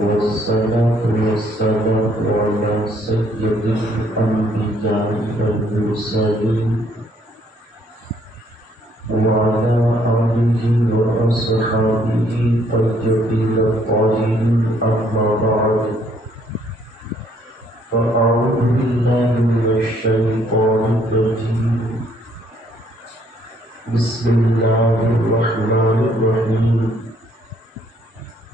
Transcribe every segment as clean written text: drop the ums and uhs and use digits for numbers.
والصلاة والسلام على سيد الأنبياء والمرسلين وعلى آله وأصحابه الطيبين الطاهرين أما بعد فأعوذ بالله من الشيطان الرجيم بسم الله الرحمن الرحيم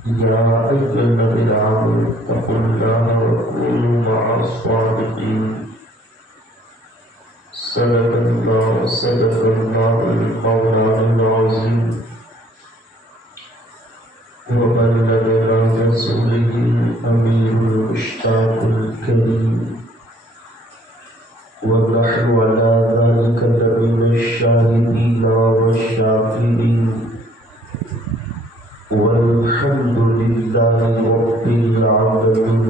يا أيها الذين آمنوا اتقوا الله وكونوا مع الصادقين صدق الله المولى العظيم وبلغ رسوله الأمين المشتاق الكريم ونحن على ذلك لمن الشاهدين والشاكرين والحمد لله رب العالمين.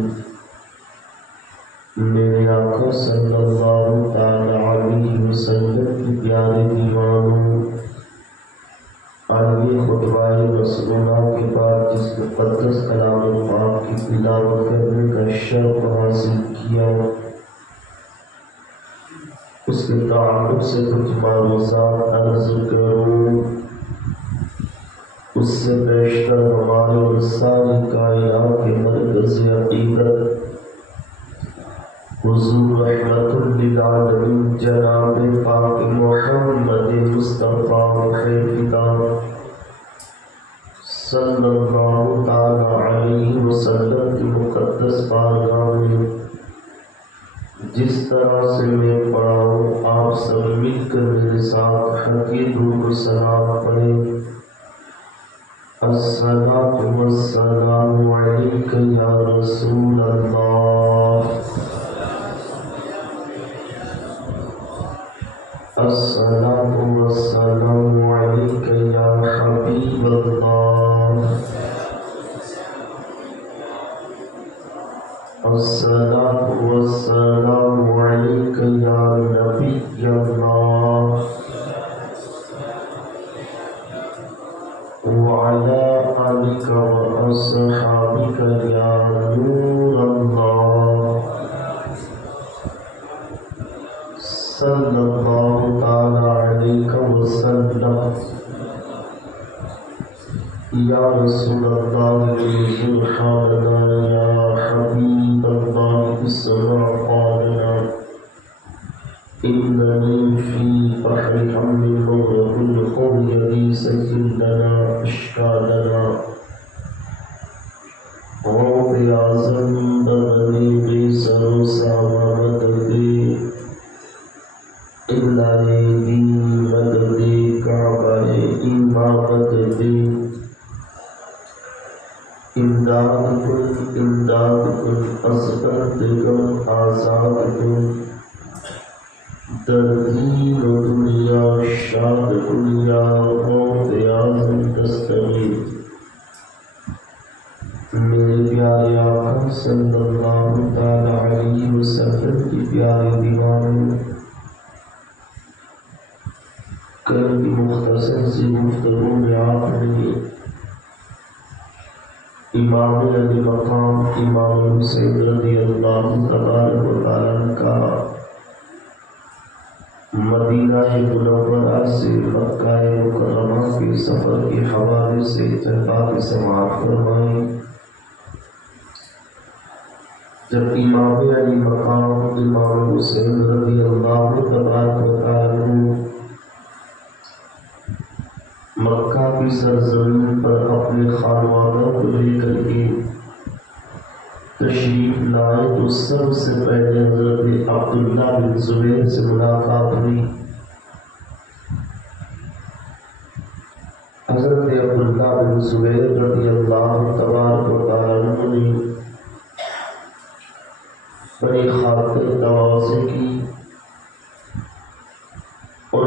میرے آقا صلی اللہ تعالی علیہ وسلم کی پیارے دیوانوں، آئیے خطبہ رسولہ کے بعد جس مقدس کلام پاک کی تلاوت کرنے کا شرف حاصل کیا، اس کے تعلق سے کچھ معلومات عرض کروں. اس سے بیشتر ہمارے اور ساری کائنات کے مرکز عقیدت حضور رحمت للعالمین جناب پاک محمد مصطفیٰ خیرفداء صلی اللہ تعالی علیہ وسلم کی مقدس بارگاہ میں جس طرح سے میں پڑھا ہوں، آپ سب مل کر میرے ساتھ حقیق و سلام پڑھیں. الصلاة والسلام عليك يا رسول الله، الصلاة والسلام عليك يا حبيب الله، الصلاة والسلام عليك يا نبي الله، وعلى آلك وأصحابك يا نور الله. صلى الله تعالى عليك وسلم. يا رسول الله سبحاننا، يا حبيب الله اسمع قولنا، إنني في بحر هم مغرق القوم يدي سجل لنا أشكالنا غوث أعظم بغني بيسر سامة مددي إلهي دين مددي كعبة إمام مددي إمدادكم أصبرتكم آزادكم دردین و دنیا شاد دنیا غوث اعظم دستگیر. میرے پیارے آقا صلی اللہ تعالی علیہ وسلم کی پیارے دیوانوں، کل کی مختصر سی گفتگو میں آپ نے امام علی مقام امام حسین رضی اللہ تبارک و تعالی کا مدینہ منورہ سے مکہ مکرمہ کے سفر کے حوالے سے بات سماعت فرمائیں. جب امام علی مقام امام حسین رضی اللہ تبارک و تعالی مکہ کی سرزمین پر اپنے خانوادوں کو لے کر کے تشریف لائے تو سب سے پہلے حضرت عبداللہ بن زبیر سے ملاقات ہوئی. حضرت عبداللہ بن زبیر رضی اللہ تبارک و تعالی نے بڑی خاطر تواضع کی اور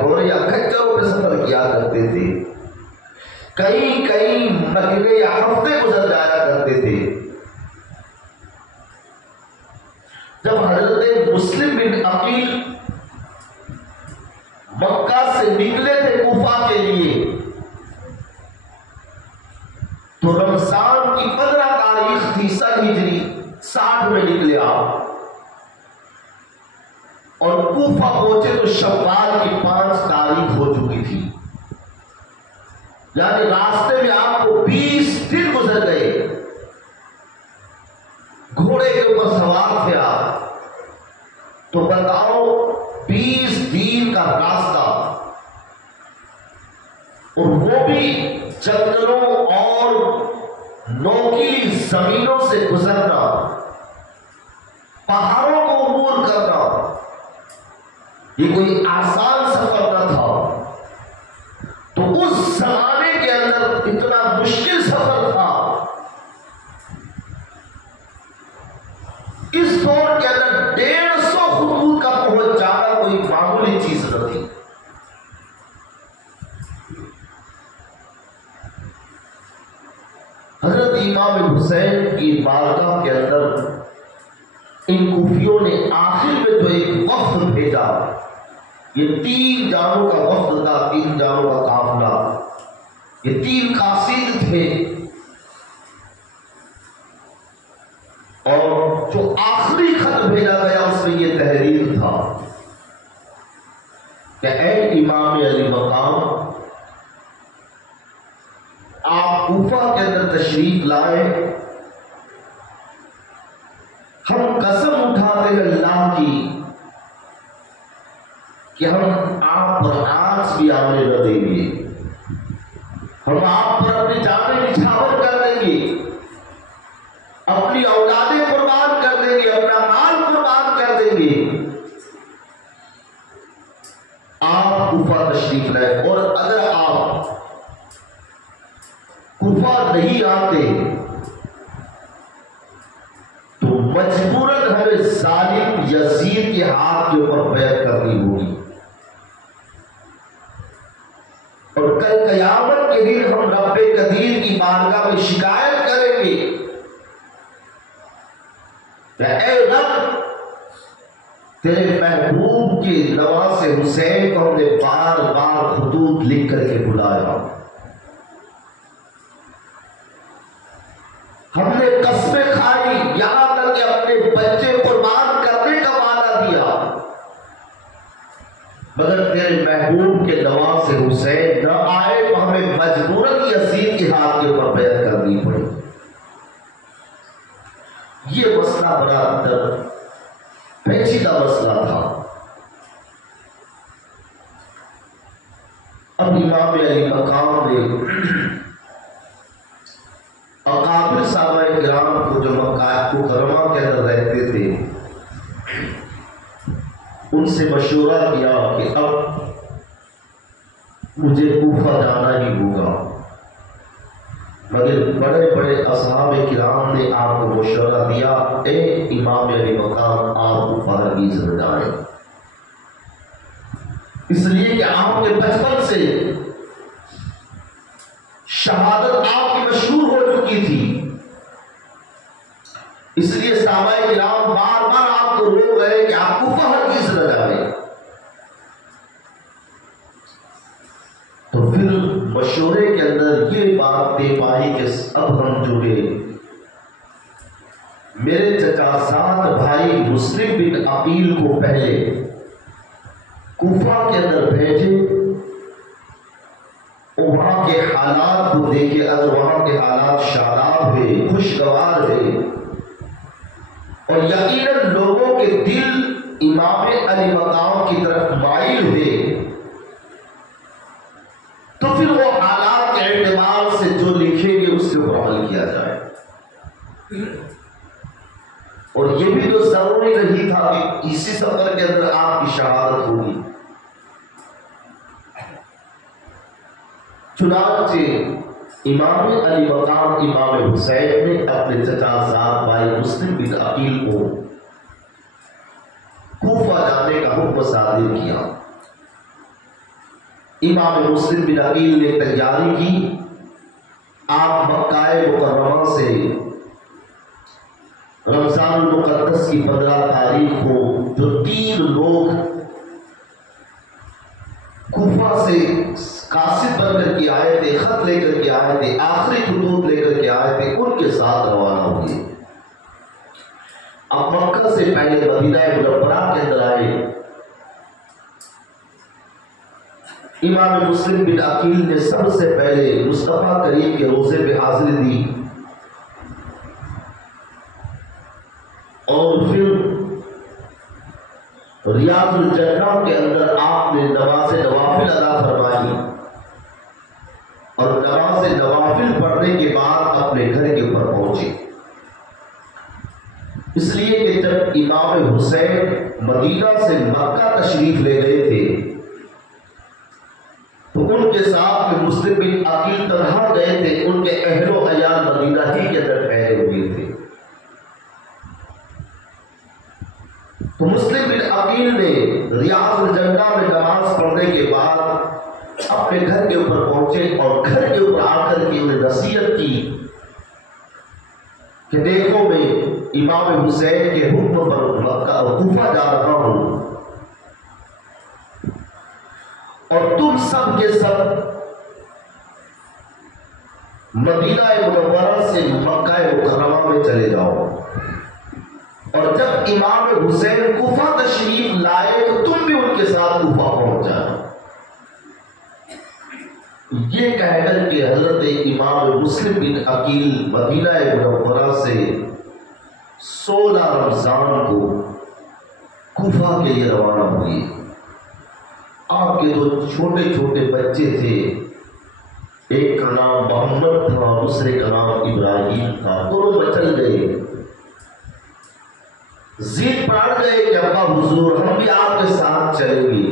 گھوڑے یا کھچروں پہ سفر کیا کرتے تھے، کئی مہینے یا ہفتے گزر جایا کرتے تھے۔ جب حضرت مسلم بن عقیل مکہ سے نکلے تھے کوفہ کے لیے، تو رمضان کی 15 تاریخ تھی سن ہجری 60 میں نکلے آپ، اور کوفہ پہنچے تو شوال کی 5 تاریخ ہو چکی تھی، یعنی راستے میں آپ کو 20 دن گزر گئے۔ گھوڑے کے اوپر سوار تھے آپ، تو بتاؤ 20 دن کا راستہ، اور وہ بھی جنگلوں اور نوکیلی زمینوں سے گزرنا، پہاڑوں کو عبور کرنا، یہ کوئی آسان سفر نہ تھا۔ تو اس زمانے کے اندر اتنا مشکل سفر تھا، اس دور کے اندر 150 خطوط کا پہنچ جانا کوئی معمولی چیز نہ تھی۔ حضرت امام حسین کی بارگاہ کے اندر ان کوفیوں نے آخر میں جو ایک وفد بھیجا، یہ 3 جانوں کا وفد تھا، 3 جانوں کا قافلہ، یہ 3 قاصد تھے، اور جو آخری خط بھیجا گیا اس میں یہ تحریر تھا کہ اے امام علی مقام، آپ کوفہ کے اندر تشریف لائے، ہم قسم اٹھاتے ہیں اللہ کی کہ ہم آپ پر آنچ بھی آنے نہ دیں گے، ہم آپ پر اپنی جانیں نچھاور کر دیں گے، اپنی اولادیں قربان کر دیں گے، اپنا مال قربان کر دیں گے، آپ کوفہ تشریف لائے، اور اگر آپ کوفہ نہیں آتے تو مجبوراً ہمیں ظالم یزید کے ہاتھ کے اوپر بیعت کرنی ہوگی، اور کل قیامت کے دن ہم رب قدیر کی بارگاہ میں شکایت کریں گے کہ اے رب، تیرے محبوب کے نواسے حسین کو ہم نے بار بار خطوط لکھ کر کے بلایا، ہم نے قسمیں کھائی، یہاں تک کہ اپنے بچے قربان کرنے کا وعدہ دیا، مگر تیرے محبوب کے نواسے حسین نہ آئے تو ہمیں مجبوراً یزید کے ہاتھ کے اوپر بیعت کرنی پڑی۔ یہ مسئلہ بڑا اندر پیچیدہ مسئلہ تھا۔ اب امام علی مقام نے اکابر صحابہ کرام کو جو مکہ مکرمہ کے اندر رہتے تھے ان سے مشورہ کیا کہ اب مجھے کوفہ جانا ہی ہوگا، مگر بڑے بڑے اصحاب کرام نے آپ کو مشورہ دیا، اے امام علی مقام، آپ کوفہ ہرگز نہ جائیں، اس لیے کہ آپ کے بچپن سے شہادت آپ کی مشہور ہو چکی تھی، اس لیے صحابہ کرام بار بار آپ کو روک رہے کہ آپ کوفہ ہرگز نہ جائیں۔ تو پھر مشورے کے اندر یہ بات طے پائی کہ اب ہم جو ہے میرے چچا زاد بھائی مسلم بن عقیل کو پہلے کوفہ کے اندر بھیجے، وہاں کے حالات کو دیکھے، اگر وہاں کے حالات شاداب ہے، خوشگوار ہے، اور یقیناً لوگوں کے دل امام علی مقام کی طرف مائل ہے، تو پھر وہ حالات کے اعتبار سے جو لکھیں گے اس کے اوپر عمل کیا جائے۔ اور یہ بھی تو ضروری نہیں تھا کہ اسی سفر کے اندر آپ کی شہادت ہوگی۔ چنانچہ امام علی مقام امام حسین نے اپنے چچا زاد بھائی مسلم بن عقیل کو کوفہ جانے کا حکم صادر کیا، امام مسلم بن عقیل نے تیاری کی. آپ مکہ مکرمہ سے رمضان المقدس کی 15 تاریخ کو جو 3 لوگ کوفہ سے قاصد بن کر کے آئے تھے، خط لے کر کے آئے تھے، آخری خطوط لے کر کے آئے تھے، ان کے ساتھ روانہ ہوئے. اب مکہ سے پہلے مدینہ منورہ کے اندر آئے. امام مسلم بن عقیل نے سب سے پہلے مصطفیٰ کریم کے روضے پہ حاضری دی اور پھر ریاض الجنہ کے اندر آپ نے نماز نوافل ادا فرمائی اور نماز نوافل پڑھنے کے بعد اپنے گھر کے اوپر پہنچے. اس لیے کہ جب امام حسین مدینہ سے مکہ تشریف لے گئے تھے تو ان کے ساتھ میں مسلم بن عقیل تنہا گئے تھے. ان کے اہل و عیال مدینہ ہی کے اندر ٹھہرے ہوئے تھے. تو مسلم بن عقیل نے ریاض الجنہ میں نماز پڑھنے کے بعد اپنے گھر کے اوپر پہنچے اور گھر کے اوپر آ کر کے انہیں نصیحت کی کہ دیکھو میں امام حسین کے حکم پر مکہ اور کوفہ جا رہا ہوں اور تم سب کے سب مدینہ منورہ سے مکہ مکرمہ میں چلے جاؤ اور جب امام حسین کوفہ تشریف لائے تو تم بھی ان کے ساتھ کوفہ پہنچ جانا. یہ کہہ کر کہ حضرت امام مسلم بن عقیل مدینہ منورہ سے 16 رمضان کو کوفہ کے لیے روانہ ہوئے. آپ کے 2 چھوٹے چھوٹے بچے تھے، ایک کا نام محمد تھا اور دوسرے کا نام ابراہیم تھا. دونوں مچل گئے، ضد پڑ گئے کہ ابا حضور ہم بھی آپ کے ساتھ چلیں گے.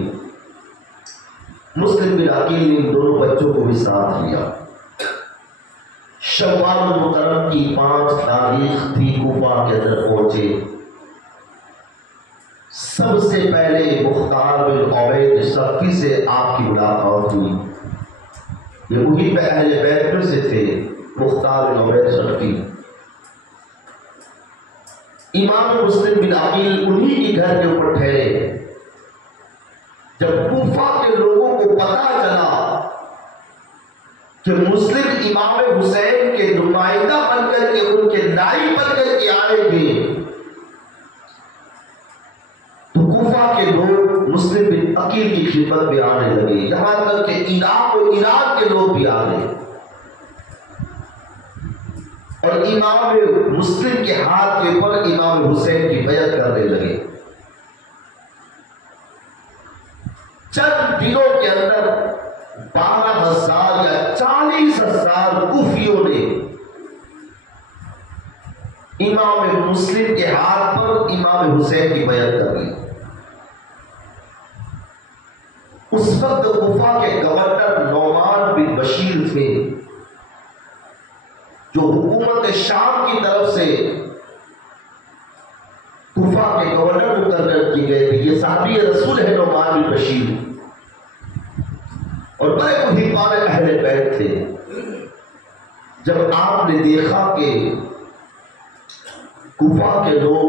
مسلم بن عقیل نے ان دونوں بچوں کو بھی ساتھ لیا. شوال المکرم کی 5 تاریخ تھی. کوفہ کے اندر پہنچے. سب سے پہلے مختار بن عبید ثقفی سے آپ کی ملاقات ہوئی. یہ وہی اہل بیت میں سے تھے، مختار بن عبید ثقفی. امام مسلم بن عقیل انہی کے گھر کے اوپر ٹھہرے. جب کوفہ کے لوگوں کو پتہ چلا کہ مسلم امام حسین کے نمائندہ بن کر کے ان کے نائب بن کر کے آئے گے تو کوفہ کے لوگ مسلم بن عقیل کی خدمت میں آنے لگے. یہاں تک کہ عراق و ایران کے لوگ بھی آ گئے اور امام مسلم کے ہاتھ کے اوپر امام حسین کی بیعت کرنے لگے. چند دنوں کے اندر 12,000 یا 40,000 کوفیوں نے امام مسلم کے ہاتھ پر امام حسین کی بیعت کر لی. اس وقت کوفہ کے گورنر نعمان بن بشیر تھے جو حکومت شام کی طرف سے کوفہ کے گورنر مقرر کی گئے تھے. یہ صحابی رسول ہے نعمان بن بشیر اور بڑے محبان اہل بیت تھے. جب آپ نے دیکھا کہ کوفہ کے لوگ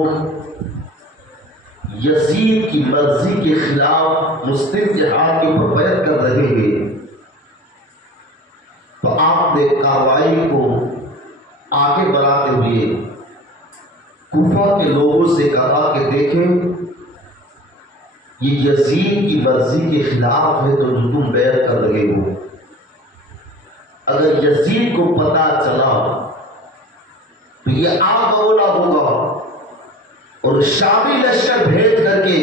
یزید کی مرضی کے خلاف مسلم جہاد کی بیعت کر رہے ہیں تو آپ نے کارروائی کو آگے بڑھاتے ہوئے کوفہ کے لوگوں سے کہا کہ دیکھیں یہ یزید کی مرضی کے خلاف ہے تو تم بیعت کر رہے ہو. اگر یزید کو پتہ چلا تو یہ آگ بولا ہوگا اور شامی لشکر بھیج کر کے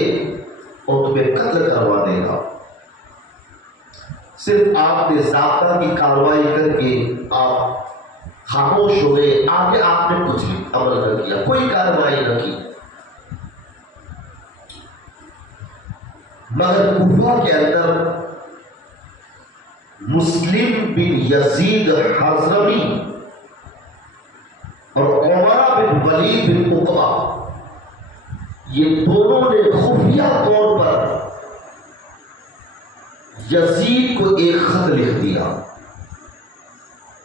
اور تمہیں قتل کروا دے گا. صرف آپ نے ضابطہ کی کارروائی کر کے آپ خاموش ہو گئے. آگے آپ نے کچھ بھی عمل نہ کیا، کوئی کارروائی نہ کی. مگر کوفہ کے اندر مسلم بن یزید حضرمی اور عمرہ بن ولید بن عقبہ یہ دونوں نے خفیہ طور پر یزید کو ایک خط لکھ دیا،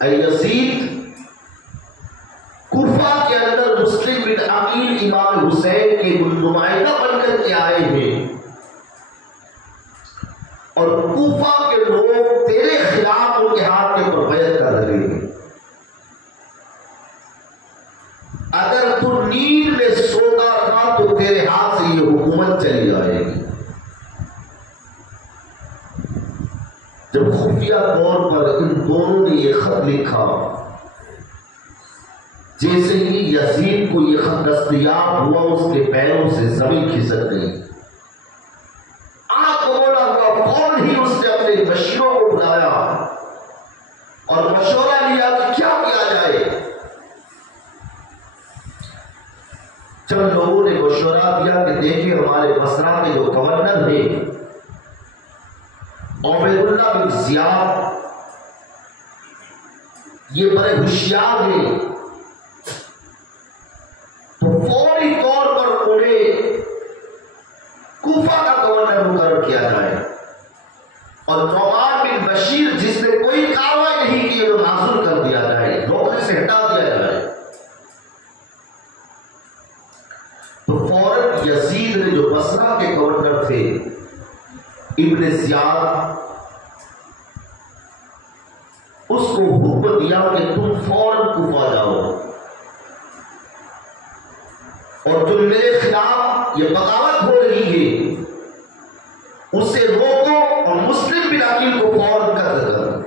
اے یزید، کوفہ کے اندر مسلم بن عقیل امام حسین کے نمائندہ بن کر کے آئے ہیں، اور کوفہ کے لوگ تیرے خلاف ان کے ہاتھ کے اوپر بیعت کر رہے ہیں، اگر تو نیند میں سوتا تھا تو تیرے ہاتھ سے یہ حکومت چلی آئے گی۔ جب خفیہ طور پر ان دونوں نے یہ خط لکھا، جیسے ہی یزید کو یہ خط دستیاب ہوا اس کے پیروں سے زمین کھسک گئی، آنکھ کھولا ہوا فوراً ہی اس نے اپنے مشیروں کو بلایا اور مشورہ لیا کہ کیا کیا جائے۔ جب لوگوں نے مشورہ دیا کہ دیکھیں ہمارے بصرہ کے جو گورنر ہیں عبید اللہ بن زیاد، یہ بڑے ہوشیار ہیں، تو فوری طور پر انہیں کوفہ کا گورنر مقرر کیا جائے، اور نعمان بن بشیر جس نے کوئی کارروائی نہیں کی وہ معزول کر دیا جائے، نوکری سے ہٹا دیا جائے۔ تو فوراً یزید نے جو بصرہ کے گورنر تھے ابن زیاد، اس کو حکم دیا کہ تم فوراً کوفہ جاؤ اور جو میرے خلاف یہ بغاوت ہو رہی ہے اسے روکو اور مسلم بن عقیل کو فوراً قتل کرو۔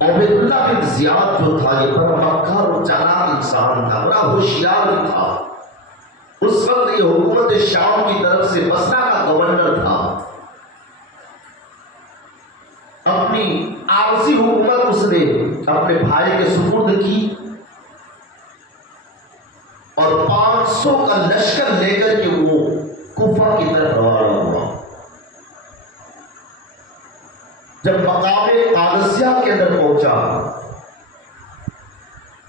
عبید اللہ بن زیاد جو تھا یہ بڑا مکار اور چالاک انسان تھا، بڑا ہوشیار تھا، اس وقت یہ حکومت شام کی طرف سے بصرہ کا گورنر تھا، اپنی عارضی حکومت اس نے اپنے بھائی کے سپرد کی اور 500 کا لشکر لے کر کے وہ کوفہ کی طرف روانہ ہوا۔ جب مقام قادسیہ کے اندر پہنچا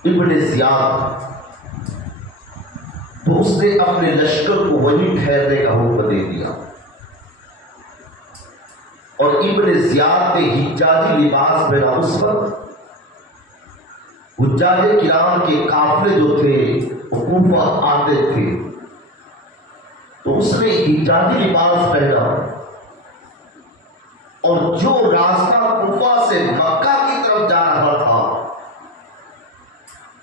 ابن زیاد تو اس نے اپنے لشکر کو وہیں ٹھہرنے کا حکم دے دیا، اور ابن زیاد نے حجاجی لباس پہنا۔ اس وقت حجاج کرام کے قافلے جو تھے وہ کوفہ آتے تھے، تو اس نے حجاجی لباس پہنا، اور جو راستہ کوفہ سے مکہ کی طرف جا رہا تھا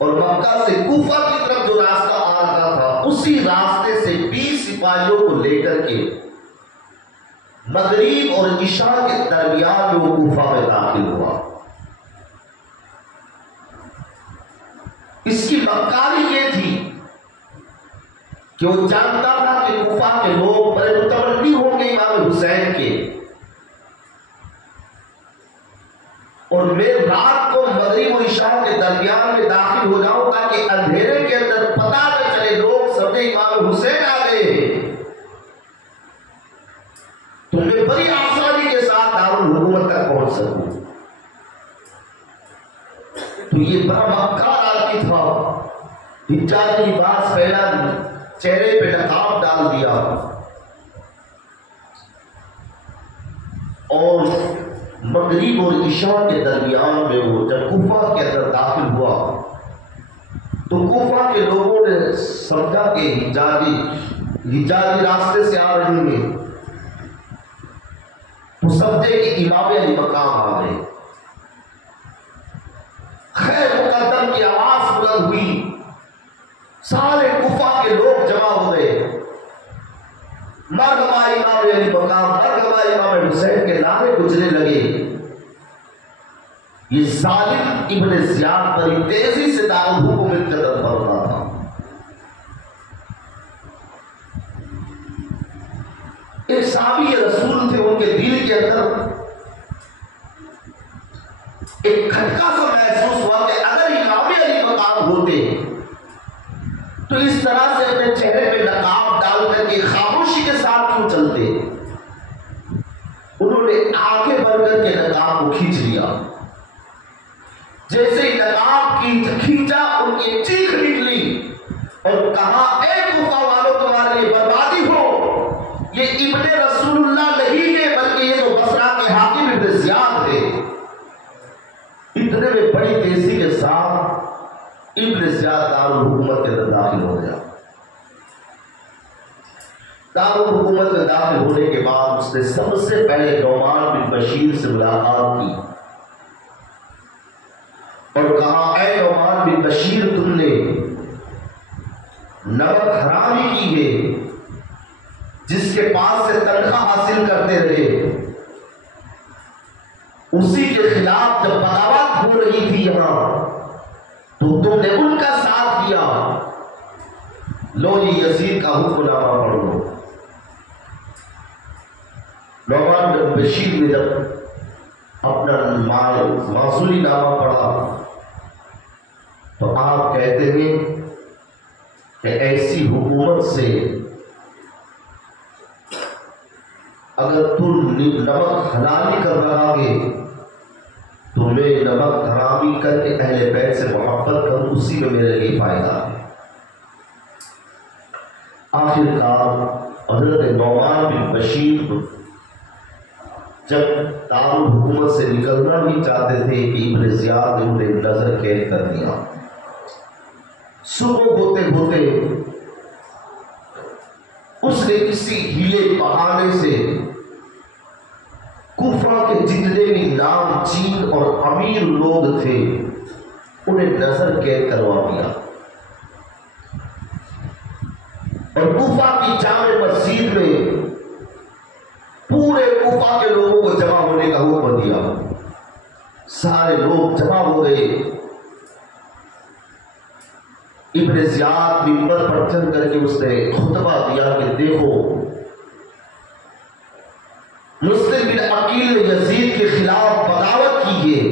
اور مکہ سے کوفہ کی طرف جو راستہ آ رہا تھا اسی راستے سے 20 سپاہیوں کو لے کر کے مغرب اور عشاء کے درمیان میں وہ کوفہ میں داخل ہوا۔ اس کی مکاری یہ تھی کہ وہ جانتا تھا کہ کوفہ کے لوگ بڑے متولی ہوں گے امام حسین کے، اور میں رات کو مغرب اور عشاء کے درمیان میں داخل ہو جاؤں تاکہ اندھیرے کے اندر پتہ نہ چلے لوگ سمجھے امام حسین آ گئے ہیں، تو میں بڑی آسانی کے ساتھ دارالحکومت تک پہنچ سکوں۔ تو یہ بڑا مکار آدمی تھا، حجاجی لباس پہنا، چہرے پہ نقاب ڈال دیا، اور مغرب اور عشاء کے درمیان میں وہ جب کوفہ کے اندر داخل ہوا تو کوفہ کے لوگوں نے سمجھا کہ حجاجی راستے سے آ رہے ہیں، تو سمجھے کہ امام علی مقام آ گئے۔ خیر مقدم کی آواز بلند ہوئی، سارے کوفہ کے لوگ جمع ہو گئے، مرحبا امام علی مقام، مرحبا امام حسین کے نعرے گونجنے لگے۔ یہ ظالم ابن زیاد بڑی تیزی سے دارالحکومت کی طرف بڑھتا تھا۔ ایک صحابی رسول تھے، ان کے دل کے اندر ایک کھٹکا سا محسوس ہوا کہ اگر امام علی مقام ہوتے تو اس طرح سے اپنے چہرے پہ نقاب ڈال کر کے خاموشی کے ساتھ کیوں چلتے۔ انہوں نے آگے بڑھ کر کے نقاب کو کھینچ لیا، جیسے ہی نقاب کھینچا ان کی چیخ نکلی اور کہا اے کوفہ والوں تمہارے لیے بربادی ہو، یہ زیاد ہے، اتنے میں بڑی تیزی کے ساتھ ابن زیاد دارالحکومت کے اندر داخل ہو گیا۔ دارالحکومت میں داخل ہونے کے بعد اس نے سب سے پہلے نعمان بن بشیر سے ملاقات کی اور کہا، اے نعمان بن بشیر، تم نے نمک حرامی کی ہے، جس کے پاس سے تنخواہ حاصل کرتے رہے، اسی کے خلاف جب بغاوت ہو رہی تھی یہاں تو تم نے ان کا ساتھ دیا، لو یہ یزید کا حکم نامہ پڑھ لو۔ نعمان بن بشیر نے جب اپنا معصولی نامہ پڑھا تو آپ کہتے ہیں کہ ایسی حکومت سے اگر تم نمک حلالی کر رہا ہے تو میں نمک حرامی کر کے اہل بیت سے محبت کروں، اسی میں میرے لیے فائدہ ہے۔ آخر کار حضرت نعمان بن بشیر جب دارالحکومت سے نکلنا بھی چاہتے تھے کہ ابن زیاد نے انہیں نظر قید کر دیا۔ صبح ہوتے ہوتے اس نے کسی ہیلے بہانے سے کوفہ کے جتنے بھی نام چین اور امیر لوگ تھے انہیں نظر قید کروا دیا اور کوفہ کی جامع مسجد میں پورے کوفہ کے لوگوں کو جمع ہونے کا حکم دیا۔ سارے لوگ جمع ہو گئے۔ ابن زیاد منبر پر چڑھ کر کے اس نے خطبہ دیا کہ دیکھو، مسلم بن عقیل نے یزید کے خلاف بغاوت کی ہے،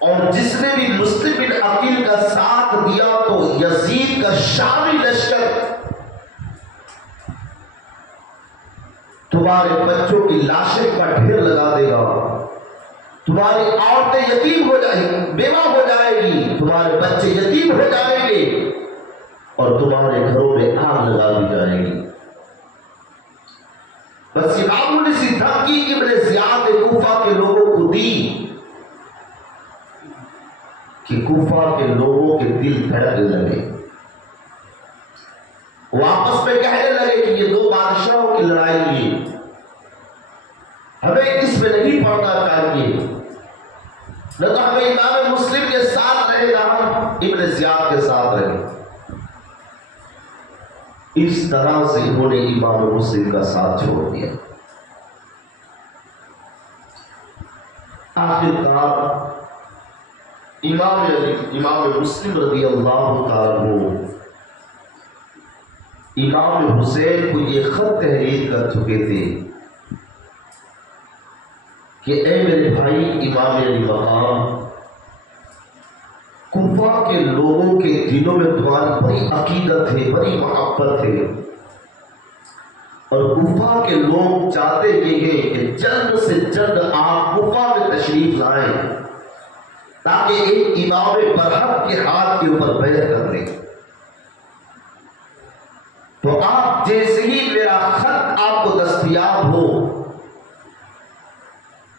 اور جس نے بھی مسلم بن عقیل کا ساتھ دیا تو یزید کا شامی لشکر تمہارے بچوں کی لاشیں کا ڈھیر لگا دے گا، تمہاری عورتیں یتیم ہو جائیں گی، بیوہ ہو جائے گی، تمہارے بچے یتیم ہو جائیں گے اور تمہارے گھروں میں آگ لگا دی جائے گی۔ بس یہ معمولی سی دھمکی ابن زیاد نے کوفہ کے لوگوں کو دی کہ کوفہ کے لوگوں کے دل دھڑکنے لگے، وہ آپس میں کہنے لگے کہ یہ دو بادشاہوں کی لڑائی ہے، ہمیں اس میں نہیں پڑنا چاہیے، نہ تو ہمیں امام مسلم کے ساتھ رہے نہ ہم ابن زیاد کے ساتھ رہے۔ اس طرح سے انہوں نے امام مسلم کا ساتھ چھوڑ دیا۔ آخر کار امام مسلم رضی اللہ تعالیٰ عنہ امام حسین کو یہ خط تحریر کر چکے تھے کہ اے میرے بھائی امام علی مقام، کوفہ کے لوگوں کے دلوں میں تمہاری بڑی عقیدت ہے، بڑی محبت ہے، اور کوفہ کے لوگ چاہتے یہ ہیں کہ جلد سے جلد آپ کوفہ میں تشریف لائیں تاکہ ایک امام برحق کے ہاتھ کے اوپر بیعت کر لیں۔ تو آپ جیسے ہی میرا خط آپ کو دستیاب ہو،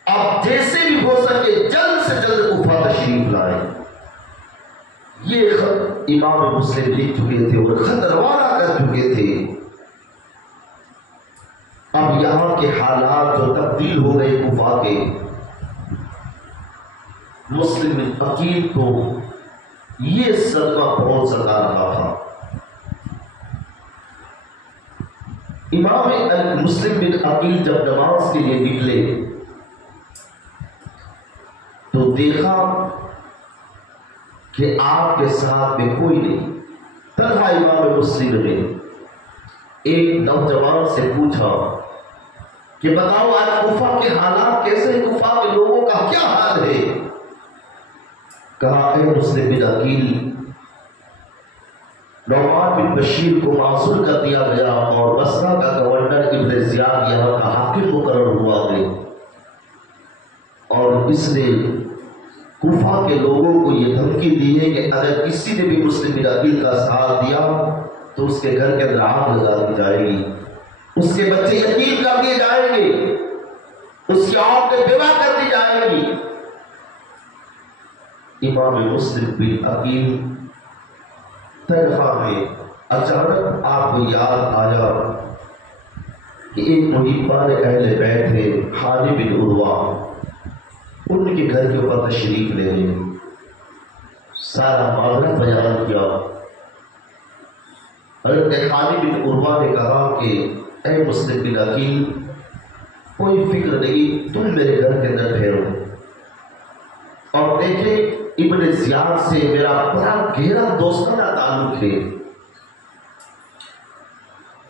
آپ جیسے بھی ہو سکے جلد سے جلد کوفہ تشریف لائیں۔ یہ خط امام مسلم لکھ چکے تھے اور خط روانہ کر چکے تھے۔ اب یہاں کے حالات جو تبدیل ہو گئے کوفہ کے، مسلم بن عقیل کو یہ صدمہ بہت ستا رہا تھا۔ امام مسلم بن عقیل جب نماز کے لیے نکلے تو دیکھا کہ آپ کے ساتھ میں کوئی نہیں، تنہا امام مسلم نے ایک نوجوان سے پوچھا کہ بتاؤ آج کوفہ کے حالات کیسے ہیں، کوفہ کے لوگوں کا کیا حال ہے؟ کہا اے مسلم بن عقیل، نعمان بن بشیر کو معزول کر دیا گیا اور بصرہ کا گورنر ابن زیاد یہاں کا حاکم مقرر ہوا ہے، اور اس نے کوفہ کے لوگوں کو یہ دھمکی دی ہے کہ اگر کسی نے بھی مسلم بن عقیل کا ساتھ دیا تو اس کے گھر کے اندر آگ لگا دی جائے گی، اس کے بچے یتیم کر دیے جائیں گے، اس کی عورتیں بیوہ کر دی جائیں گی۔ امام مسلم بن عقیل تنہا میں اچانک آپ کو یاد آیا کہ ایک محبان اہل بیت ہے ہانی بن عروہ، ان کے گھر کے اوپر تشریف لے لیں۔ سارا معاملہ بیان کیا۔ حضرت ہانی بن عروہ نے کہا کہ اے مسلم بن عقیل، کوئی فکر نہیں، تم میرے گھر کے اندر ٹھہرو، اور دیکھیں ابن زیاد سے میرا بڑا گہرا دوستانہ تعلق ہے،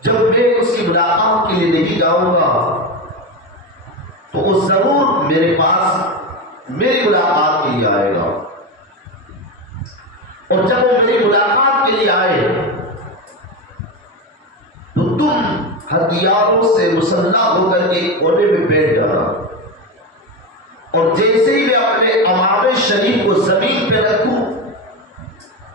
جب میں اس کی ملاقات کے لیے نہیں جاؤں گا تو وہ ضرور میرے پاس میری ملاقات کے لیے آئے گا، اور جب وہ میری ملاقات کے لیے آئے تو تم ہتھیاروں سے مسلح ہو کر کے کونے میں بیٹھ جانا، اور جیسے ہی میں اپنے امام شریف کو زمین پہ رکھوں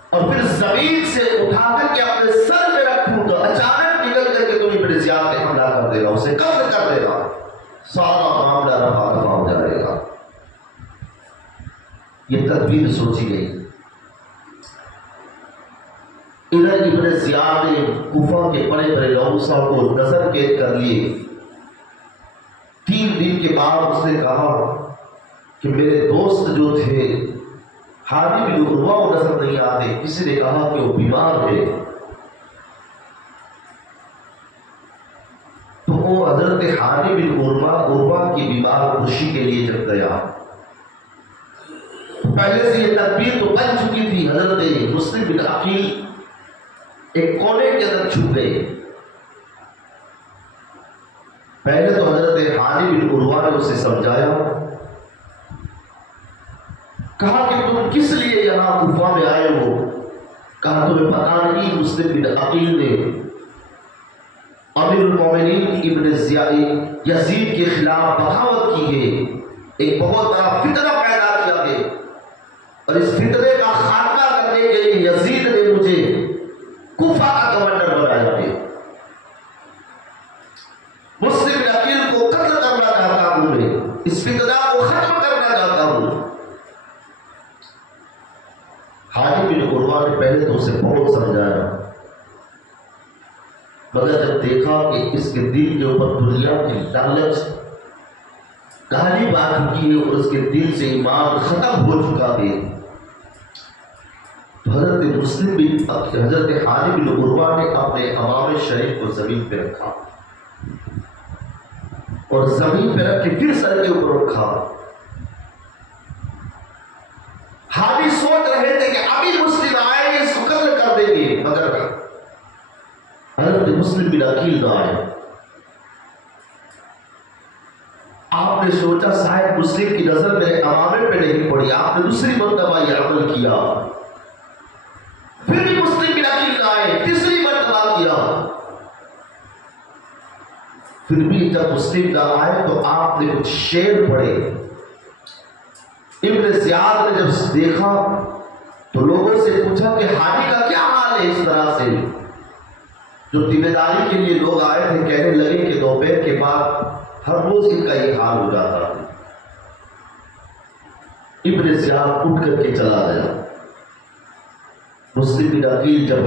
اور پھر زمین سے اٹھا کر کے اپنے سر پہ رکھوں تو اچانک نکل کر کے تم ابن زیاد پہ حملہ کر دے گا، اسے قتل کر دے گا، سارا معاملہ رفع دفع ہو جائے گا۔ یہ تدبیر سوچی گئی۔ ادھر ابن زیاد نے کوفہ کے بڑے بڑے لوگوں کو نظر قید کر لیے۔ 3 دن کے بعد اس نے کہا کہ میرے دوست جو تھے ہانی بن عروہ وہ نظر نہیں آتے، کسی نے کہا کہ وہ بیمار ہے، تو وہ حضرت ہانی بن عروہ کی بیمار خوشی کے لیے جب گیا، پہلے سے یہ تدبیر تو بن چکی تھی۔ حضرت مسلم بن عقیل ایک کونے کے اندر چھپ گئے۔ پہلے تو حضرت ہانی بن عروہ نے اسے سمجھایا، کہا کہ تم کس لیے یہاں کوفہ میں آئے ہو؟ کہا تمہیں پتا نہیں مسلم بن عقیل نے امیر المومنین ابن یزید کے خلاف بغاوت کی ہے، ایک بہت بڑا فتنہ پیدا کیا ہے، اور اس فتنے کا خاتمہ کرنے کے لیے یزید نے مجھے کوفہ کا گورنر بنایا ہے، مسلم بن عقیل کو قتل کرنا چاہتا ہوں، میں اس فتنہ کو ختم کرنا چاہتا ہوں۔ ہانی بن عروہ نے پہلے تو اسے بہت سمجھایا، مگر جب دیکھا کہ اس کے دل کے اوپر دنیا کی لالچ غالب آ چکی ہے اور اس کے دل سے ایمان ختم ہو چکا ہے، تو حضرت ہانی بن عروہ نے اپنے امام شریف کو زمین پہ رکھا، اور زمین پہ رکھ کے پھر سر کے اوپر رکھا۔ ہانی سوچ رہے تھے کہ ابھی مسلم آئے گے اس کو قتل کر دیں گے، مگر حضرت مسلم بن عقیل نہ آئے۔ آپ نے سوچا شاید مسلم کی نظر میرے امامے پہ نہیں پڑی، آپ نے دوسری مرتبہ یہ عمل کیا، پھر بھی مسلم بن عقیل نہ آئے، تیسری مرتبہ کیا، پھر بھی جب مسلم نہ آئے تو آپ نے کچھ شعر پڑھے۔ ابن زیاد نے جب دیکھا تو لوگوں سے پوچھا کہ ہانی کا کیا حال ہے؟ اس طرح سے جو ذمہ داری کے لیے لوگ آئے تھے کہنے لگے کہ دوپہر کے بعد ہر روز ان کا یہ حال ہو جاتا ہے۔ ابن زیاد اٹھ کر کے چلا گیا۔ مسلم بن عقیل جب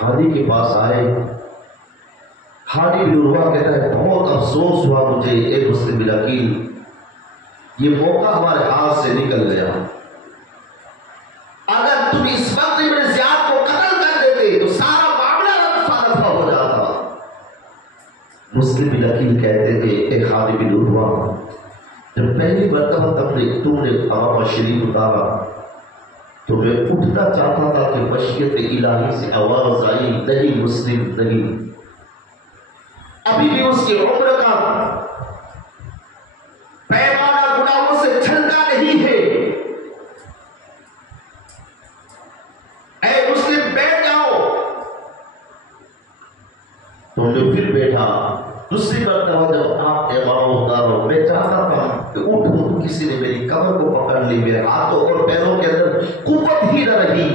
ہانی کے پاس آئے، ہانی بن عروہ کہتا ہے بہت افسوس ہوا مجھے اے مسلم بن عقیل، یہ موقع ہمارے ہاتھ سے نکل گیا، اگر تم اس وقت ابن زیاد کو قتل کر دیتے تو سارا معاملہ رفع دفع ہو جاتا۔ مسلم بن عقیل کہتے تھے اے ہانی بن عروہ، جب پہلی مرتبہ تم نے امام شریف اتارا تو میں اٹھنا چاہتا تھا کہ مشیت الہی سے آواز آئی نہیں مسلم نہیں، ابھی بھی اس کی عمر کا پیمانہ گناہوں سے چھلکا نہیں ہے، اے مسلم بیٹھ جاؤ۔ تم نے پھر بیٹھا۔ دوسری مرتبہ جب آپ امام اتارو، میں چاہتا تھا کہ اٹھوں تو کسی نے میری کمر کو پکڑ لی، میرے ہاتھوں اور پیروں کے اندر قوت ہی نہ رہی۔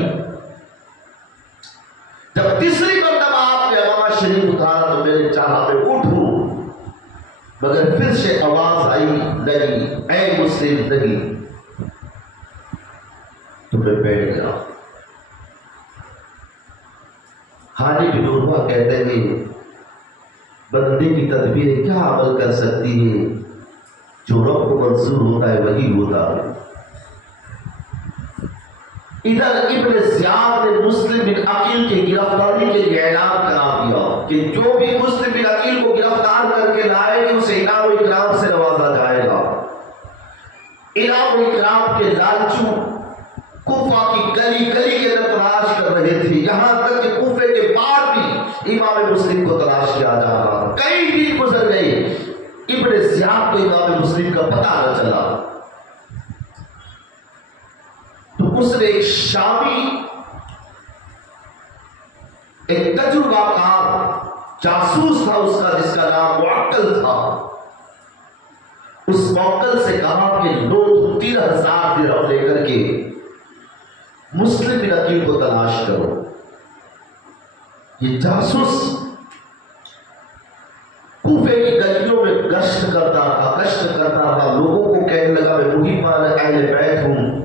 جب تیسری مرتبہ آپ نے امام شریف اتارا تو میں نے چاہا میں اٹھوں، مگر پھر سے آواز بھائی نہیں، اے مسلم نہیں، تو میں بیٹھ گیا۔ حاجی بن عروہ کہتے ہیں بندے کی تدبیر کیا عمل کر سکتی ہے، جو رب کو منظور ہوتا ہے وہی ہوتا ہے۔ ادھر ابن زیاد نے مسلم بن عقیل کی گرفتاری کے لیے اعلان کرا دیا کہ جو بھی مسلم بن عقیل کو گرفتار کر کے لائے گی اسے انعام و اکرام سے نوازا جائے گا۔ انعام و اکرام کے لالچو کوفہ کی گلی گلی کے اندر تلاش کر رہے تھے، یہاں تک کہ کوفے کے باہر بھی امام مسلم کو تلاش کیا جا رہا۔ کئی دن گزر گئے، ابن زیاد کو امام مسلم کا پتہ نہ چلا۔ تو اس نے ایک شامی، ایک تجربہ کار جاسوس تھا اس کا، جس کا نام معقل تھا، اس معقل سے کہا کہ لو 3000 درہم لے کر کے مسلم بن عقیل کو تلاش کرو۔ یہ جاسوس کوفے کی گلیوں میں گشت کرتا تھا، لوگوں کو کہنے لگا میں محب اہل بیت ہوں،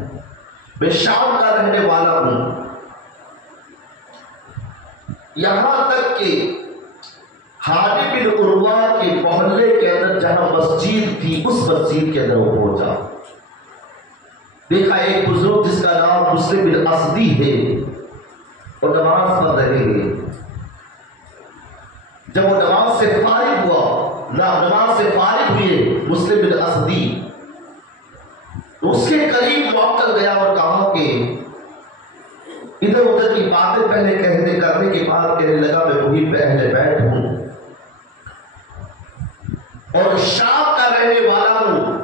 میں شام کا رہنے والا ہوں۔ یہاں تک کہ حاجی بن عروہ کے محلے کے اندر جہاں مسجد تھی اس مسجد کے اندر وہ پہنچا، دیکھا ایک بزرگ جس کا نام مسلم بن اسدی ہے اور نماز پڑھ رہے ہیں۔ جب وہ نماز سے فارغ ہوئے مسلم بن اسدی، تو اس کے قریب معقل گیا اور کہا کہ ادھر ادھر کی باتیں پہلے کرنے کے بعد کہنے لگا میں محب اہل بیت ہوں اور شام کا رہنے والا ہوں،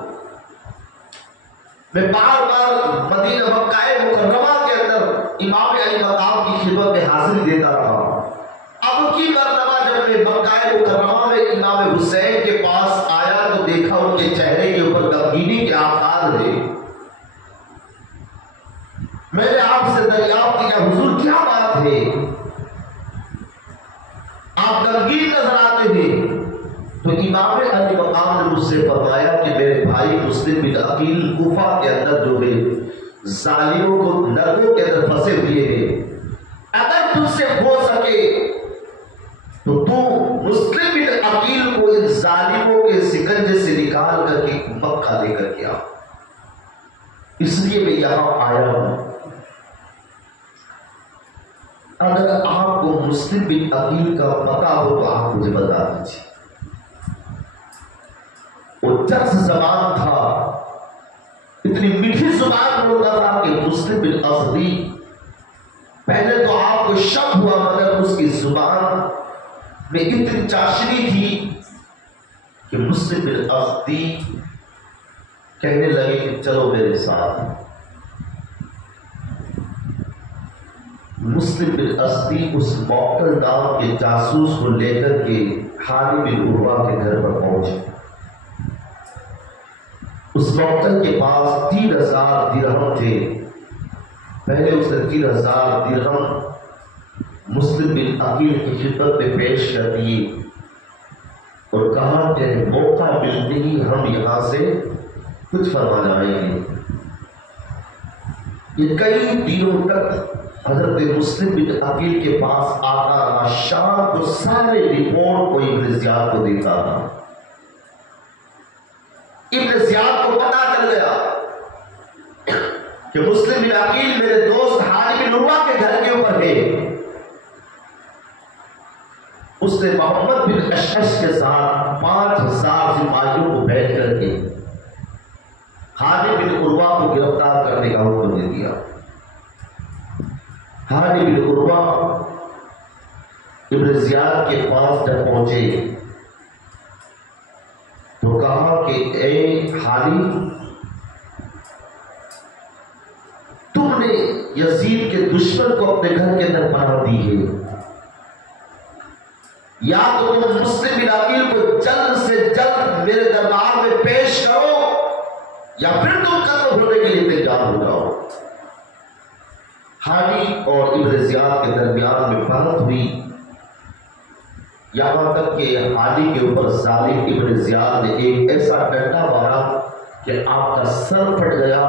میں بار بار مدینہ مکہ مکرمہ کے اندر امام علی مقام کی خدمت میں حاضری دیتا رہا۔ اب کی مرتبہ جب میں مکہ مکرمہ میں امام حسین کے پاس آیا تو دیکھا ان کے چہرے کے اوپر غمگینی کے آثار ہے۔ میں نے آپ سے دریافت کیا حضور کیا بات ہے، آپ غمگین نظر آتے ہیں؟ تو امام علی مقام نے مجھ سے فرمایا کہ میرے بھائی مسلم بن عقیل کوفہ کے اندر جو ہے ظالموں کو نرگوں کے اندر پھنسے ہوئے ہیں، اگر تجھ سے ہو سکے تو تو مسلم بن عقیل کو ان ظالموں کے سکنجے سے نکال کر کے مکہ لے کر کے آ، اس لیے میں یہاں آیا ہوں۔ اگر آپ کو مسلم بن عقیل کا پتہ ہو تو آپ مجھے بتا دیجیے۔ وہ چرس زبان تھا، اتنی میٹھی زبان بولتا تھا کہ مسلم بن اسدی، پہلے تو آپ کو شک ہوا مگر اس کی زبان میں اتنی چاشنی تھی کہ مسلم بن اسدی کہنے لگے کہ چلو میرے ساتھ۔ مسلم بن اسدی اس معقل نام کے جاسوس کو لے کر کے حاجی بن عروہ کے گھر پر پہنچے۔ اس معقل کے پاس 3000 درہم تھے۔ پہلے اس نے 3000 درہم مسلم بن عقیل کی خدمت میں پیش کر دیے اور کہا کہ موقع ملتے ہی ہم یہاں سے کچھ فرما جائیں گے۔ یہ کئی دنوں تک حضرت مسلم بن عقیل کے پاس آتا رہا، شام کو سارے رپورٹ کو ابن زیاد کو دیتا رہا۔ ابن زیاد کو پتا چل گیا کہ مسلم بن عقیل میرے دوست حاجی بن عروہ کے گھر کے اوپر ہے۔ اس نے محمد بن اشعث کے ساتھ 5000 سپاہیوں کو بھیج کر کے حاجی بن عروہ کو گرفتار کرنے کا حکم دے دیا۔ حاجی بن عروہ ابن زیاد کے پاس جب پہنچے تو کہا کہ اے حالی، تم نے یزید کے دشمن کو اپنے گھر کے اندر پناہ دی ہے، یا تو تم مسلم بن عقیل کو جلد سے جلد میرے دربار میں پیش کرو یا پھر تم قتل ہونے کے لیے تیار ہو جاؤ۔ حالی اور ابن زیاد کے درمیان میں بحث ہوئی۔ یہاں تک کہ حالی کے اوپر ظالم ابن زیاد نے ایک ایسا ڈنڈا مارا کہ آپ کا سر پھٹ گیا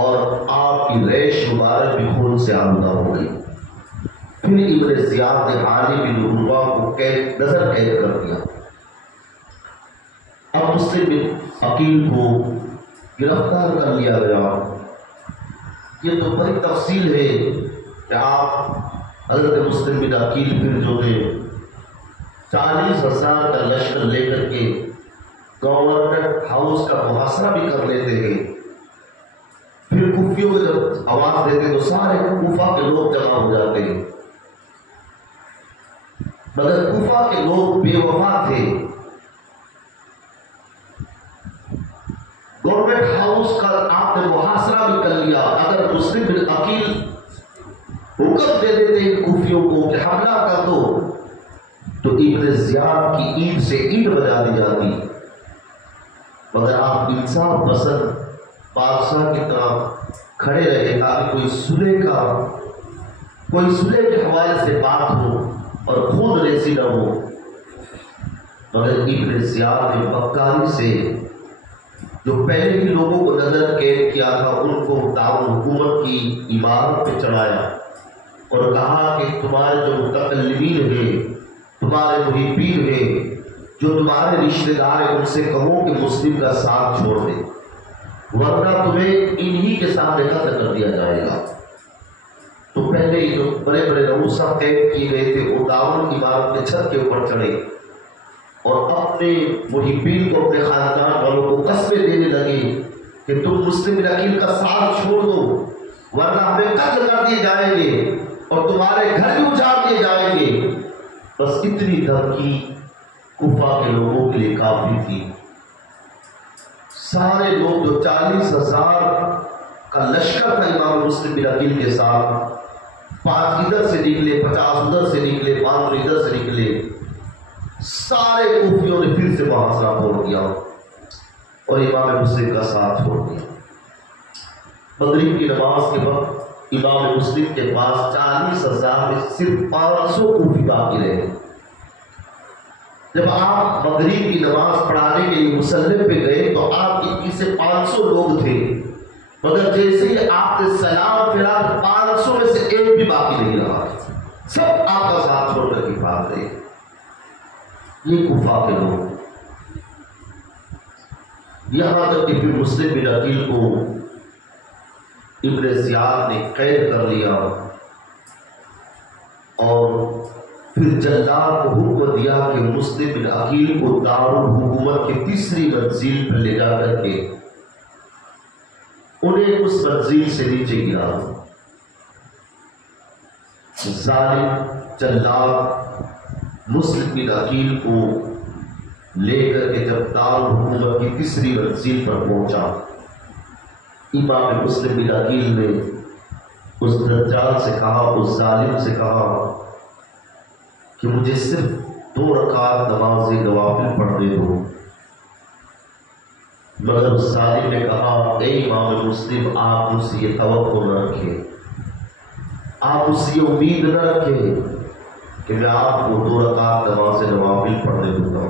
اور آپ کی ریش مبارک بھی خون سے آلودہ ہو گئی۔ پھر ابن زیاد نے حالی بن عروہ کو نظر قید کر دیا۔ اب مسلم بن عقیل کو گرفتار کر لیا گیا۔ یہ تو بڑی تفصیل ہے کہ آپ حضرت مسلم بن عقیل پھر جو ہے 40,000 کا لشکر لے کر کے گورنمنٹ ہاؤس کا محاصرہ بھی کر لیتے ہیں۔ پھر کوفیوں کو جب آواز دیتے تو سارے کوفہ کے لوگ جمع ہو جاتے ہیں، مگر کوفہ کے لوگ بے وفا تھے۔ گورنمنٹ ہاؤس کا آپ نے محاصرہ بھی کر لیا، اگر مسلم بن عقیل حکم دے دیتے کوفیوں کو کہ حملہ کر دو تو ابن زیاد کی اینٹ سے اینٹ بجا دی جاتی، مگر آپ انصاف پسند بادشاہ کی طرح کھڑے رہے تاکہ کوئی صلح کے حوالے سے بات ہو اور خون ریزی نہ ہو۔ مگر ابن زیاد نے مکاری سے جو پہلے بھی لوگوں کو نظر قید کیا تھا ان کو دارالحکومت کی عمارت پہ چڑھایا اور کہا کہ تمہارے جو متکلمین ہیں، تمہارے محبین ہیں، جو تمہارے رشتہ دار ہیں، ان سے کہو کہ مسلم کا ساتھ چھوڑ دیں، ورنہ تمہیں انہی کے سامنے قتل کر دیا جائے گا۔ تو پہلے ہی جو بڑے بڑے رؤسا قید کیے گئے تھے وہ دارال عمارت کے چھت کے اوپر چڑھے اور اپنے محبین کو، اپنے خاندان والوں کو قسمیں دینے لگے کہ تم مسلم بن عقیل کا ساتھ چھوڑ دو ورنہ ہمیں قتل کر دیے جائیں گے اور تمہارے گھر بھی اجاڑ دیے جائیں گے۔ بس اتنی دھمکی کوفہ کے لوگوں کے لیے کافی تھی۔ سارے لوگ جو 40,000 کا لشکر تھا امام مسلم بن عقیل کے ساتھ، 5 ادھر سے نکلے، 50 ادھر سے نکلے، 5 ادھر سے نکلے، سارے کوفیوں نے پھر سے محاصرہ توڑ دیا اور امام مسلم کا ساتھ چھوڑ دیا۔ مغرب کی نماز کے وقت امام مسلم کے پاس 40,000 میں صرف 500 کوفی باقی رہے۔ جب آپ مغرب کی نماز پڑھانے کے لیے مصلی پہ گئے تو آپ کی سے 500 لوگ تھے، مگر جیسے ہی آپ نے سلام پھیرا 500 میں سے ایک بھی باقی نہیں رہا، سب آپ کا ساتھ چھوڑ کر کے بھاگ گئے۔ یہ کوفہ کے لوگ، یہاں تک کہ پھر مسلم بن عقیل کو ابن زیاد نے قید کر لیا اور پھر جلاد کو حکم دیا کہ مسلم بن عقیل کو دارالحکومت کی تیسری منزل پر لے جا کر کے انہیں اس منزل سے نیچے گرا۔ ظالم جلاد مسلم بن عقیل کو لے کر کے جب دارالحکومت کی تیسری منزل پر پہنچا، امام مسلم بن عقیل نے اس دجال سے کہا، اس ظالم سے کہا کہ مجھے صرف 2 رکعت نماز نوافل پڑھنے دو، مگر اس ظالم نے کہا اے امام مسلم آپ مجھ سے یہ توقع نہ رکھیں، آپ مجھ سے یہ امید نہ رکھیں کہ میں آپ کو 2 رکعت نماز نوافل پڑھنے دوں گا۔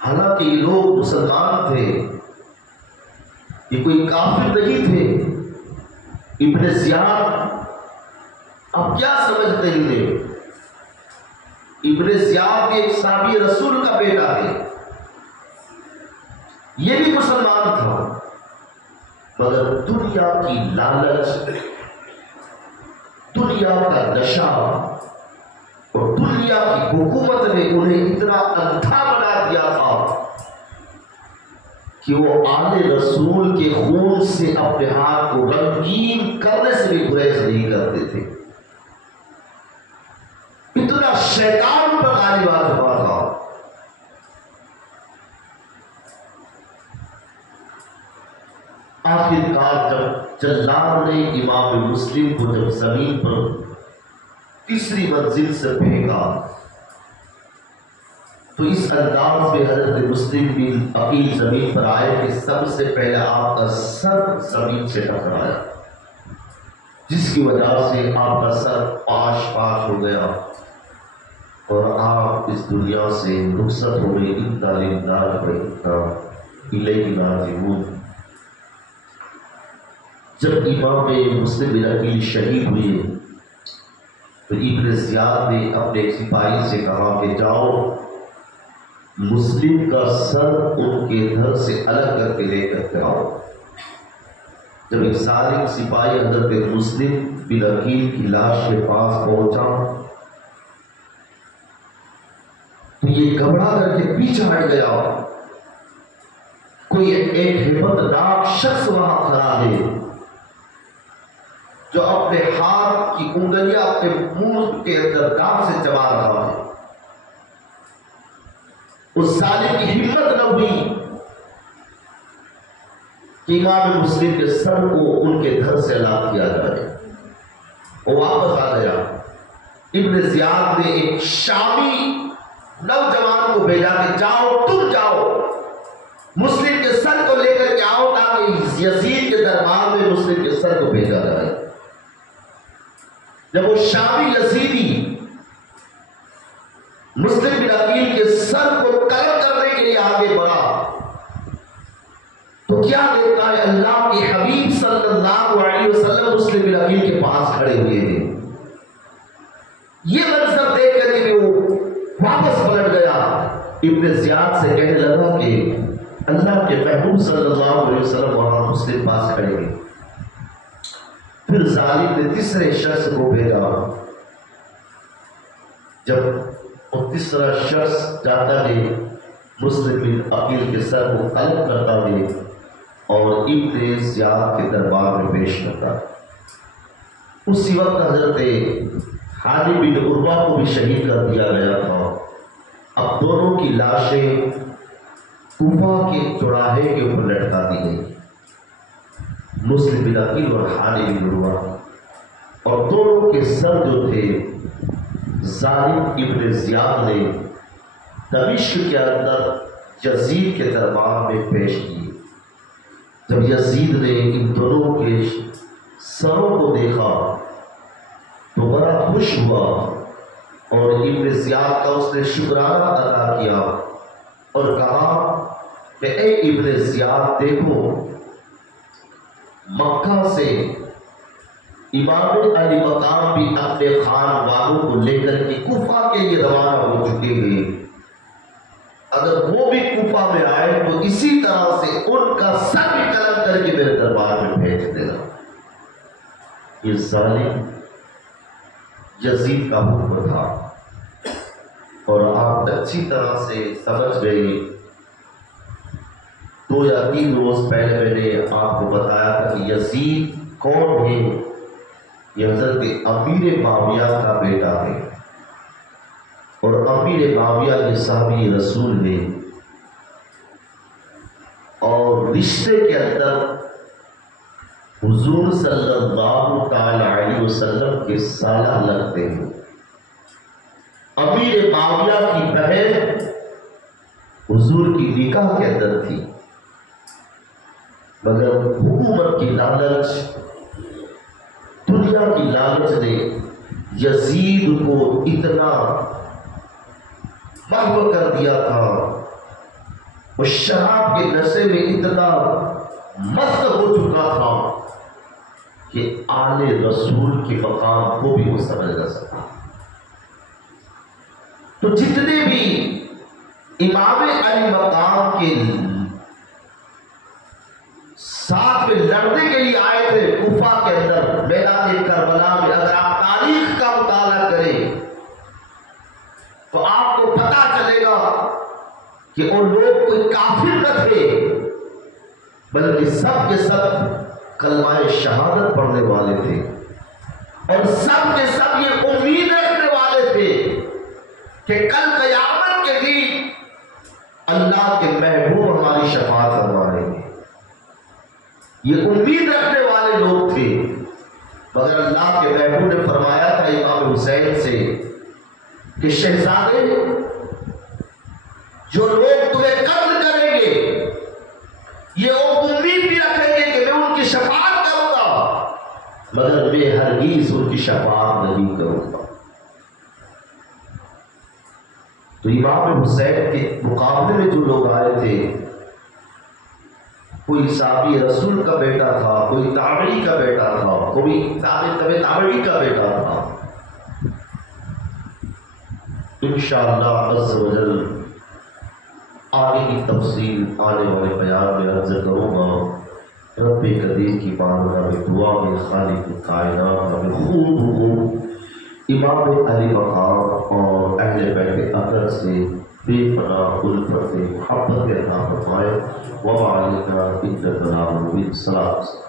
حالانکہ یہ لوگ مسلمان تھے، یہ کوئی کافر نہیں تھے۔ ابن زیاد اب کیا سمجھتے ہیں؟ ابن زیاد ایک صحابی رسول کا بیٹا ہے، یہ بھی مسلمان تھا، مگر دنیا کی لالچ، دنیا کا نشہ اور دنیا کی حکومت نے انہیں اتنا اندھا بنا دیا تھا کہ وہ آل رسول کے خون سے اپنے ہاتھ کو رنگین کرنے سے بھی گریز نہیں کرتے تھے۔ اتنا شیطان پر غالب آ چکا تھا۔ آخر کار جب جلاد نے امام مسلم کو جب زمین پر تیسری منزل سے پھینکا تو اس انداز میں حضرت مسلم بن عقیل زمین پر آئے کہ سب سے پہلے آپ کا سر زمین سے ٹکرایا، جس کی وجہ سے آپ کا سر پاش پاش ہو گیا۔ اور آپ اس دنیا سے رخصت ہو گئی، انا للہ و انا الیہ راجعون۔ جب امام مسلم بن عقیل شہید ہوئے تو ابن زیاد نے اپنے ایک سپاہی سے کہا کہ جاؤ مسلم کا سر ان کے دھر سے الگ کر کے لے کر کے آؤ۔ جب ایک ظالم سپاہی حضرت مسلم بن عقیل کی لاش کے پاس پہنچا تو یہ گھبرا کر کے پیچھے ہٹ گیا۔ کوئی ایک ہمت ناک شخص وہاں کھڑا ہے جو اپنے ہاتھ کی انگلیاں اپنے منہ کے اندر داغ سے چبا رہا ہے۔ اس ظالم کی ہمت نہ ہوئی کہ امام مسلم کے سر کو ان کے گھر سے الگ کیا جائے۔ وہ واپس آ گیا۔ ابن زیاد نے ایک شامی نوجوان کو بھیجا کہ جاؤ تم جاؤ مسلم کے سر کو لے کر کے آؤ تاکہ یزید کے دربار میں مسلم کے سر کو بھیجا جائے۔ جب وہ شامی یزیدی مسلم بن عقیل کے سر کو طلب کرنے کے لیے آگے بڑھا تو کیا دیکھتا ہے اللہ کے حبیب صلی اللہ علیہ وسلم مسلم بن عقیل کے پاس کھڑے ہوئے ہیں۔ یہ منظر دیکھ کر کے وہ واپس پلٹ گیا۔ ابن زیاد سے کہنے لگا کہ اللہ کے محبوب صلی اللہ علیہ وسلم وہاں مسلم پاس کھڑے ہوئے۔ پھر ظالم نے تیسرے شخص کو بھیجا۔ جب وہ تیسرا شخص جاتا ہے مسلم بن عقیل کے سر کو طلب کرتا ہے اور ابن زیاد کے دربار میں پیش کرتا ہے۔ اسی وقت حضرت ہانی بن عروہ کو بھی شہید کر دیا گیا تھا۔ اب دونوں کی لاشیں کوفہ کے چوراہے کے اوپر لٹکا دی گئی، مسلم بن عقیل اور ہانی بن عروہ، اور دونوں کے سر جو تھے ظالم ابن زیاد نے دمشق کے اندر یزید کے دربار میں پیش کیے۔ جب یزید نے ان دونوں کے سروں کو دیکھا تو بڑا خوش ہوا اور ابن زیاد کا اس نے شکرانہ ادا کیا اور کہا کہ اے ابن زیاد دیکھو، مکہ سے امام علی مقام بھی اپنے خان والوں کو لے کر کے کوفہ کے لیے روانہ ہو چکے ہیں۔ اگر وہ بھی کوفہ میں آئے تو اسی طرح سے ان کا سر بھی قلم کر کے میرے دربار میں بھیج دینا۔ یہ ظالم یزید کا حکم تھا اور آپ اچھی طرح سے سمجھ گئے۔ 2 یا 3 روز پہلے میں نے آپ کو بتایا تھا کہ یزید کون ہے؟ یہ حضرت امیر معاویہ کا بیٹا ہے، اور امیر معاویہ یہ صحابی رسول نے، اور رشتے کے اندر حضور صلی اللہ تعالی علیہ وسلم کے سالہ لگتے ہیں۔ امیر معاویہ کی بہن حضور کی نکاح کے اندر تھی، مگر حکومت کی لالچ، دنیا کی لالچ نے یزید کو اتنا محو کر دیا تھا، وہ شراب کے نشے میں اتنا مست ہو چکا تھا کہ آل رسول کے مقام کو بھی وہ سمجھ نہ سکا۔ تو جتنے بھی امام علی مقام کے ساتھ میں لڑنے کے لیے آئے تھے کوفہ کے اندر میدان کربلا میں، اگر آپ تاریخ کا مطالعہ کریں تو آپ کو پتا چلے گا کہ وہ لوگ کوئی کافر نہ تھے، بلکہ سب کے سب کلمہ شہادت پڑھنے والے تھے، اور سب کے سب یہ امید رکھنے والے تھے کہ کل قیامت کے دن اللہ کے محبوب ہماری شفاعت فرمائیں گے۔ یہ امید رکھنے والے لوگ تھے، مگر اللہ کے محبوب نے فرمایا تھا امام حسین سے کہ شہزادے، جو لوگ تمہیں قتل کریں گے یہ امید بھی رکھیں گے کہ میں ان کی شفاعت کروں گا، مگر میں ہرگز ان کی شفاعت نہیں کروں گا۔ تو امام حسین کے مقابلے میں جو لوگ آئے تھے، کوئی صحابی رسول کا بیٹا تھا، کوئی تابعی کا بیٹا تھا، کوئی تابعی کا بیٹا تھا. انشاءاللہ عز و جل آگے کی تفصیل آنے والے بیان میں عرض کروں گا. رب قدیر کی بارگاہ میں دعا میں خالق کائنات میں خوب امام علی مقام اور اہل بیت اطہر سے بے پناہ الفت محبت عطا فرمائے. وعلیکم السلام.